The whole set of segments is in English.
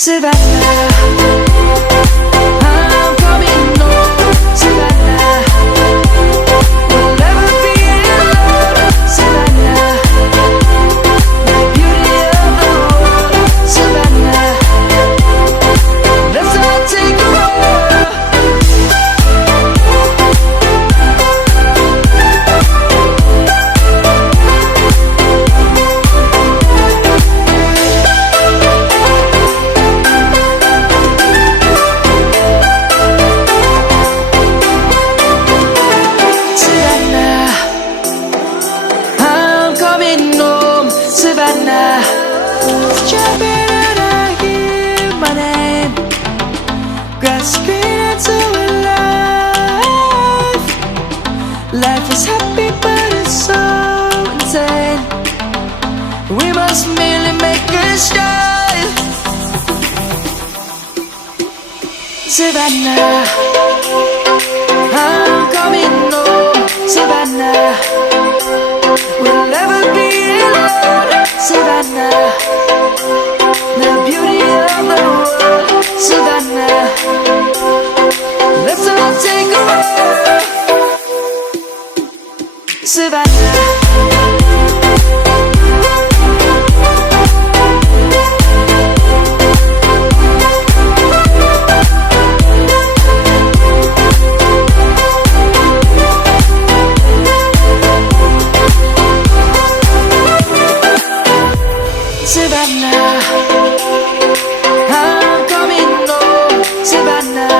Savannah, I'm coming home, Savannah. We'll never be alone, Savannah. The beauty of the world, Savannah. Let's all take a walk. Savannah, jumping and I hear my name, grasping into life. Life is happy but it's so insane. We must merely make a start. Savannah, I'm coming home, Savannah. We'll never be alone, Savannah. The beauty of the world, Savannah. Let's all take a walk, Savannah. Savannah, I'm coming home, Savannah.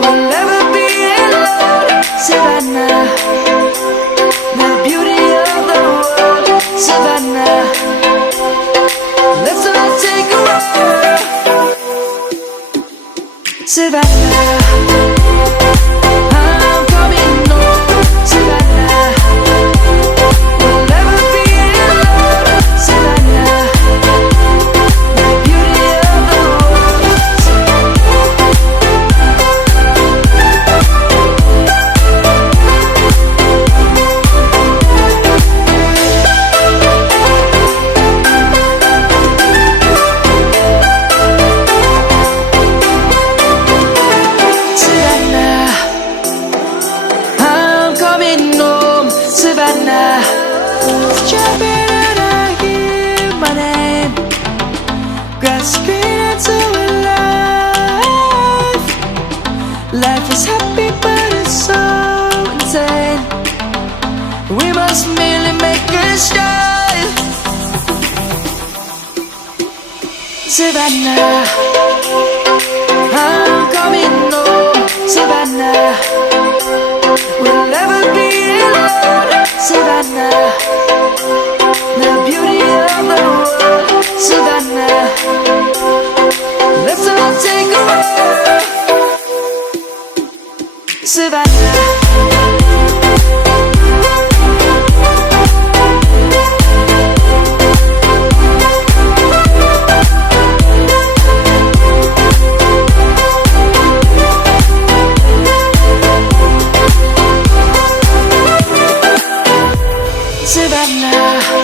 We'll never be alone, Savannah. The beauty of the world, Savannah. Let's all take a walk, Savannah. I'm coming home, Savannah. We'll never be alone, Savannah. The beauty of the world. Savannah, I'm coming home, Savannah. Jumping and I hear my name, grasping into life. Life is happy but it's so insane. We must merely make a start. Savannah, I'm coming home, Savannah. We'll never be alone, Savannah. The beauty of the world, Savannah. Let's all take a walk, Savannah. Savannah.